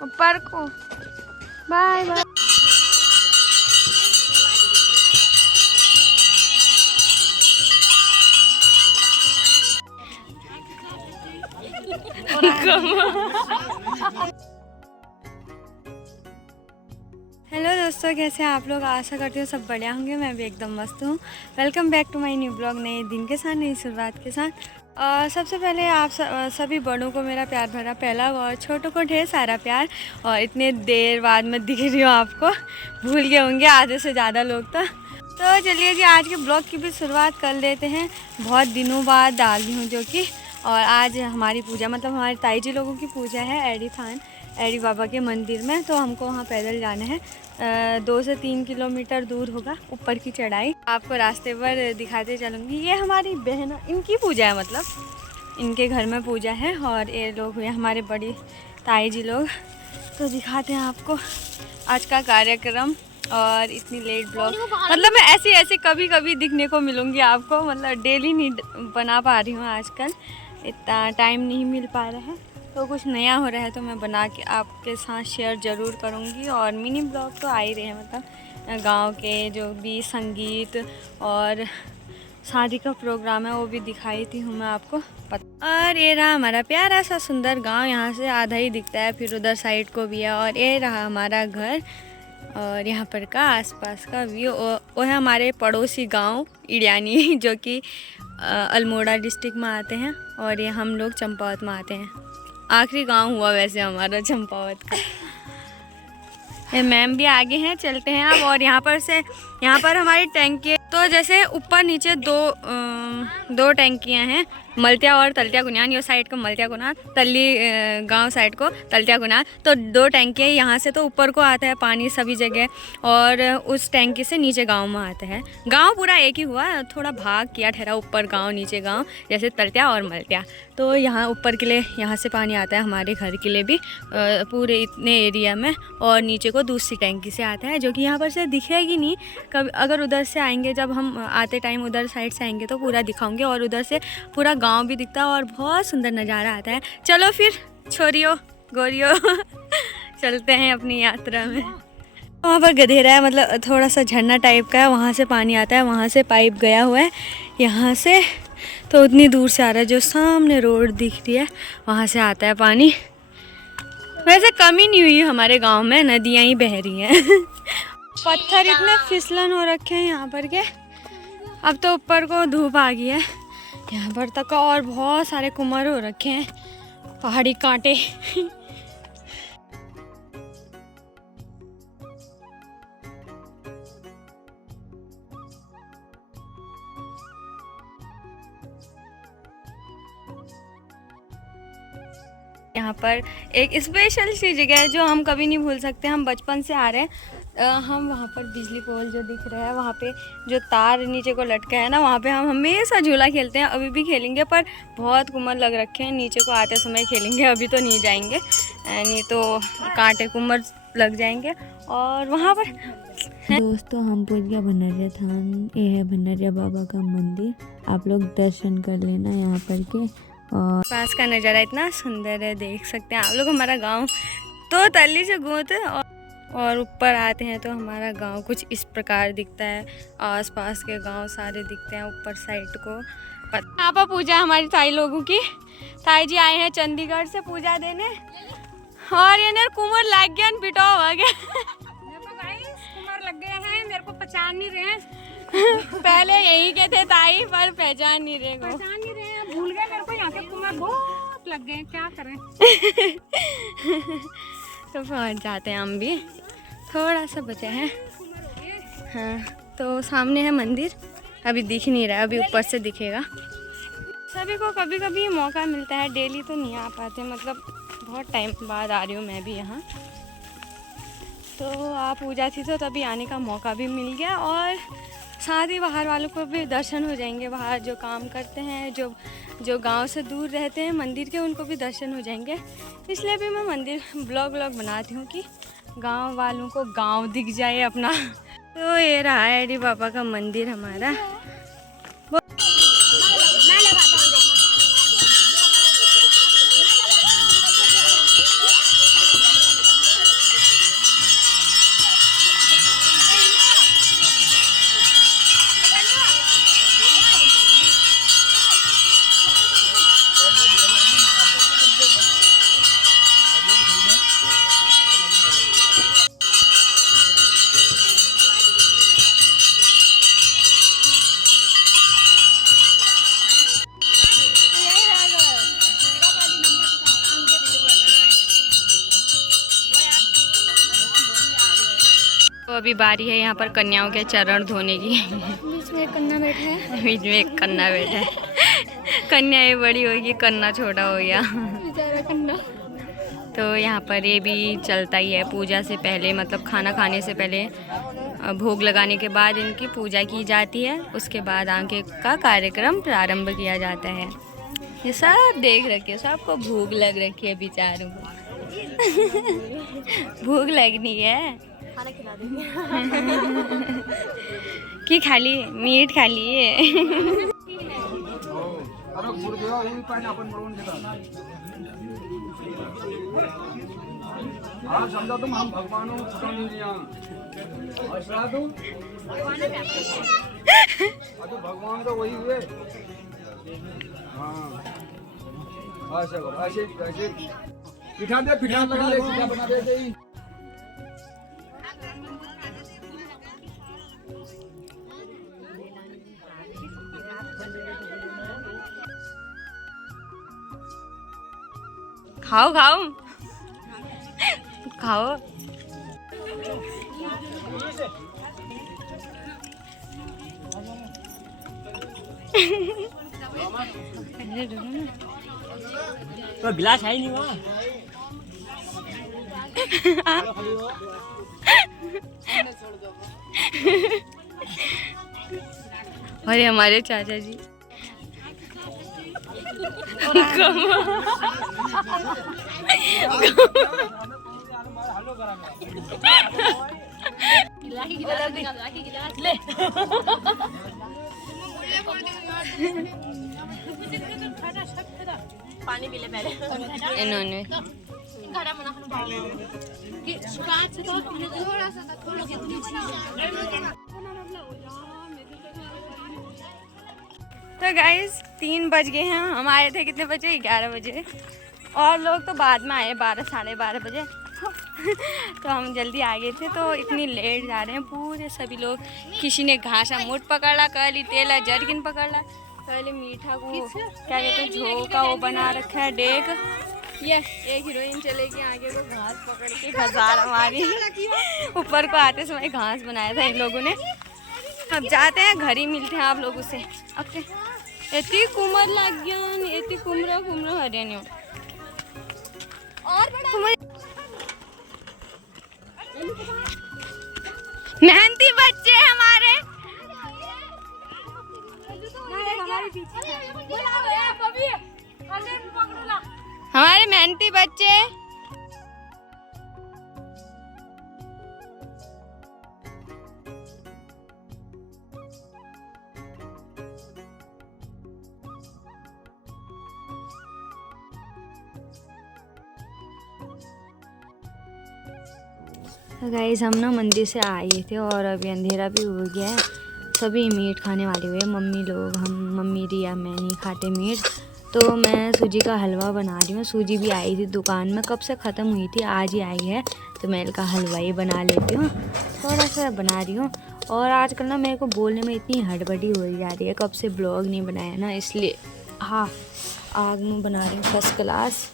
ऊपर को। Bye bye. Hello दोस्तों, कैसे हैं आप लोग? आशा करती हूँ सब बढ़िया होंगे। मैं भी एकदम मस्त हूँ। Welcome back to my new blog, नए दिन के साथ, नई शुरुआत के साथ। सबसे पहले आप सभी बड़ों को मेरा प्यार भरा पहला, और छोटों को ढेर सारा प्यार। और इतने देर बाद मैं दिख रही हूँ आपको, भूल गए होंगे आधे से ज़्यादा लोग तो चलिए जी, आज के ब्लॉग की भी शुरुआत कर लेते हैं। बहुत दिनों बाद डाल रही हूँ जो कि, और आज हमारी पूजा, मतलब हमारे ताई जी लोगों की पूजा है एडी बाबा के मंदिर में। तो हमको वहाँ पैदल जाना है। 2 से 3 किलोमीटर दूर होगा ऊपर की चढ़ाई। आपको रास्ते पर दिखाते चलूँगी। ये हमारी बहन, इनकी पूजा है, मतलब इनके घर में पूजा है। और ये लोग हुए हमारे बड़ी ताई जी लोग। तो दिखाते हैं आपको आज का कार्यक्रम। और इतनी लेट ब्लॉग, मतलब मैं ऐसे कभी कभी दिखने को मिलूँगी आपको, मतलब डेली नहीं बना पा रही हूँ आजकल, इतना टाइम नहीं मिल पा रहा है। तो कुछ नया हो रहा है तो मैं बना के आपके साथ शेयर ज़रूर करूँगी। और मिनी ब्लॉग तो आ ही रहे हैं, मतलब गांव के जो भी संगीत और शादी का प्रोग्राम है वो भी दिखाई थी हूँ मैं आपको पता। और ये रहा हमारा प्यारा सा सुंदर गांव, यहाँ से आधा ही दिखता है, फिर उधर साइड को भी है। और ये रहा हमारा घर, और यहाँ पर का आसपास का व्यू। वो है हमारे पड़ोसी गांव इड़ियानी, जो कि अल्मोड़ा डिस्ट्रिक्ट में आते हैं। और ये हम लोग चंपावत में आते हैं। आखिरी गांव हुआ वैसे हमारा चंपावत का। ये मैम भी आगे हैं, चलते हैं अब। और यहाँ पर हमारी टैंकी, तो जैसे ऊपर नीचे दो टैंकियाँ हैं, मल्तिया और तलतिया कुनियान। ये साइड को मल्तिया कुनान, तल्ली गांव साइड को तलतिया कुनान। तो 2 टैंकियाँ यहाँ से, तो ऊपर को आता है पानी सभी जगह, और उस टैंकी से नीचे गांव में आता है। गांव पूरा एक ही हुआ, थोड़ा भाग किया ठहरा, ऊपर गांव नीचे गांव, जैसे तलतिया और मल्तिया। तो यहाँ ऊपर के लिए यहाँ से पानी आता है हमारे घर के लिए भी, पूरे इतने एरिया में। और नीचे को दूसरी टैंकी से आता है, जो कि यहाँ पर से दिखेगी नहीं कभी। अगर उधर से आएंगे, जब हम आते टाइम उधर साइड से आएंगे तो पूरा दिखाऊंगे। और उधर से पूरा गांव भी दिखता है और बहुत सुंदर नज़ारा आता है। चलो फिर छोरियो गोरियो चलते हैं अपनी यात्रा में। वहाँ पर गधेरा है, मतलब थोड़ा सा झरना टाइप का है, वहाँ से पानी आता है, वहाँ से पाइप गया हुआ है यहाँ से। तो उतनी दूर से आ रहा है, जो सामने रोड दिख रही है वहाँ से आता है पानी। वैसे कमी नहीं हुई हमारे गांव में, नदियाँ ही बह रही हैं। पत्थर इतने फिसलन हो रखे हैं यहाँ पर के। अब तो ऊपर को धूप आ गई है यहाँ पर तक, और बहुत सारे कुम्हर हो रखे हैं, पहाड़ी कांटे। यहाँ पर एक स्पेशल सी जगह है जो हम कभी नहीं भूल सकते। हम बचपन से आ रहे हैं। हम वहाँ पर बिजली पोल जो दिख रहा है, वहाँ पे जो तार नीचे को लटका है ना, वहाँ पे हम हमेशा झूला खेलते हैं। अभी भी खेलेंगे, पर बहुत कुम्हर लग रखे हैं, नीचे को आते समय खेलेंगे। अभी तो नहीं जाएंगे, नहीं तो कांटे कुम्हर लग जाएंगे। और वहाँ पर दोस्तों, हम पहुंच गया भंडारिया थान। ये है भंडारिया बाबा का मंदिर, आप लोग दर्शन कर लेना यहाँ पर के। और पास का नज़ारा इतना सुंदर है, देख सकते हैं आप लोग। हमारा गांव तो तल्ली से गूंथ, और ऊपर आते हैं तो हमारा गांव कुछ इस प्रकार दिखता है। आसपास के गांव सारे दिखते हैं ऊपर साइड को। यहाँ पर पूजा हमारी ताई लोगों की। ताई जी आए हैं चंडीगढ़ से पूजा देने, और ये कुमार लग गया, पिटो हो गया। कुमार लग गए हैं, मेरे को पहचान नहीं रहे हैं। पहले यही के थे ताई, पर पहचान नहीं रहे, भूल गए मेरे को। यहाँ के कुमार बहुत लग गए, क्या करें। तो पहुँच जाते हैं हम भी, थोड़ा सा बचा है। हाँ, तो सामने है मंदिर, अभी दिख नहीं रहा है, अभी ऊपर से दिखेगा। सभी को कभी कभी मौका मिलता है, डेली तो नहीं आ पाते, मतलब बहुत टाइम बाद आ रही हूँ मैं भी यहाँ। तो आप पूजा थी तो तभी आने का मौका भी मिल गया, और साथ ही बाहर वालों को भी दर्शन हो जाएंगे। बाहर जो काम करते हैं, जो गांव से दूर रहते हैं मंदिर के, उनको भी दर्शन हो जाएंगे। इसलिए भी मैं मंदिर ब्लॉग बनाती हूँ कि गांव वालों को गांव दिख जाए अपना। तो ये रहा एडी बाबा का मंदिर हमारा। तो अभी बारी है यहाँ पर कन्याओं के चरण धोने की। बीच में एक कन्या बैठा है। बीच में एक कन्या बैठा है। कन्या ये बड़ी होगी, कन्या छोटा हो गया बेचारा कन्या। तो यहाँ पर ये भी चलता ही है पूजा से पहले, मतलब खाना खाने से पहले भोग लगाने के बाद इनकी पूजा की जाती है। उसके बाद आगे का कार्यक्रम प्रारंभ किया जाता है। ये सब देख रखे, सबको भूख लग रखी है बेचारों को। भूख लगनी है, खाना खिला देंगे। कि खाली मीट खा लिए। समझा तुम हम भगवानों भगवान तो वही हुए। हाँ ऐसे ऐसे पिठा दे, पिठा लगा दे, पिठा बना दे। खाओ खाओ खाओ। तो गिलास है ही नहीं वहाँ। अरे हमारे चाचा जी पानी पी ले पहले। इन्होंने तो गाइस 3 बज गए हैं। हम आए थे कितने बजे? 11 बजे। और लोग तो बाद में आए 12 साढ़े 12 बजे। तो हम जल्दी आ गए थे, तो इतनी लेट जा रहे हैं पूरे सभी लोग। किसी ने घासा मुठ पकड़ा, कल तेला जरकिन पकड़ा, कल मीठा को क्या कहते हैं झोंका वो बना रखा है डेक। ये एक हीरोइन चलेगी आगे को घास पकड़ के घसार हमारी ऊपर को आते समय घास बनाया था इन लोगों ने। अब जाते हैं, घर ही मिलते हैं आप लोगों से। ओके एती कुमर लग गया, एती कुमरो कुमरो हरियाणा और मेहनती बच्चे हमारे। हमारे मेहनती बच्चे। गाइस हम ना मंदिर से आए थे और अभी अंधेरा भी हो गया है। सभी मीट खाने वाले हुए, मम्मी लोग, हम मम्मी रिया मैं नहीं खाते मीट। तो मैं सूजी का हलवा बना रही हूँ। सूजी भी आई थी दुकान में, कब से ख़त्म हुई थी, आज ही आई है। तो मैं इसका हलवा ही बना लेती हूँ, थोड़ा सा बना रही हूँ। और आजकल ना मेरे को बोलने में इतनी हड़बड़ी हो जा रही है, कब से ब्लॉग नहीं बनाया ना, इसलिए हाँ आग में बना रही हूँ फर्स्ट क्लास।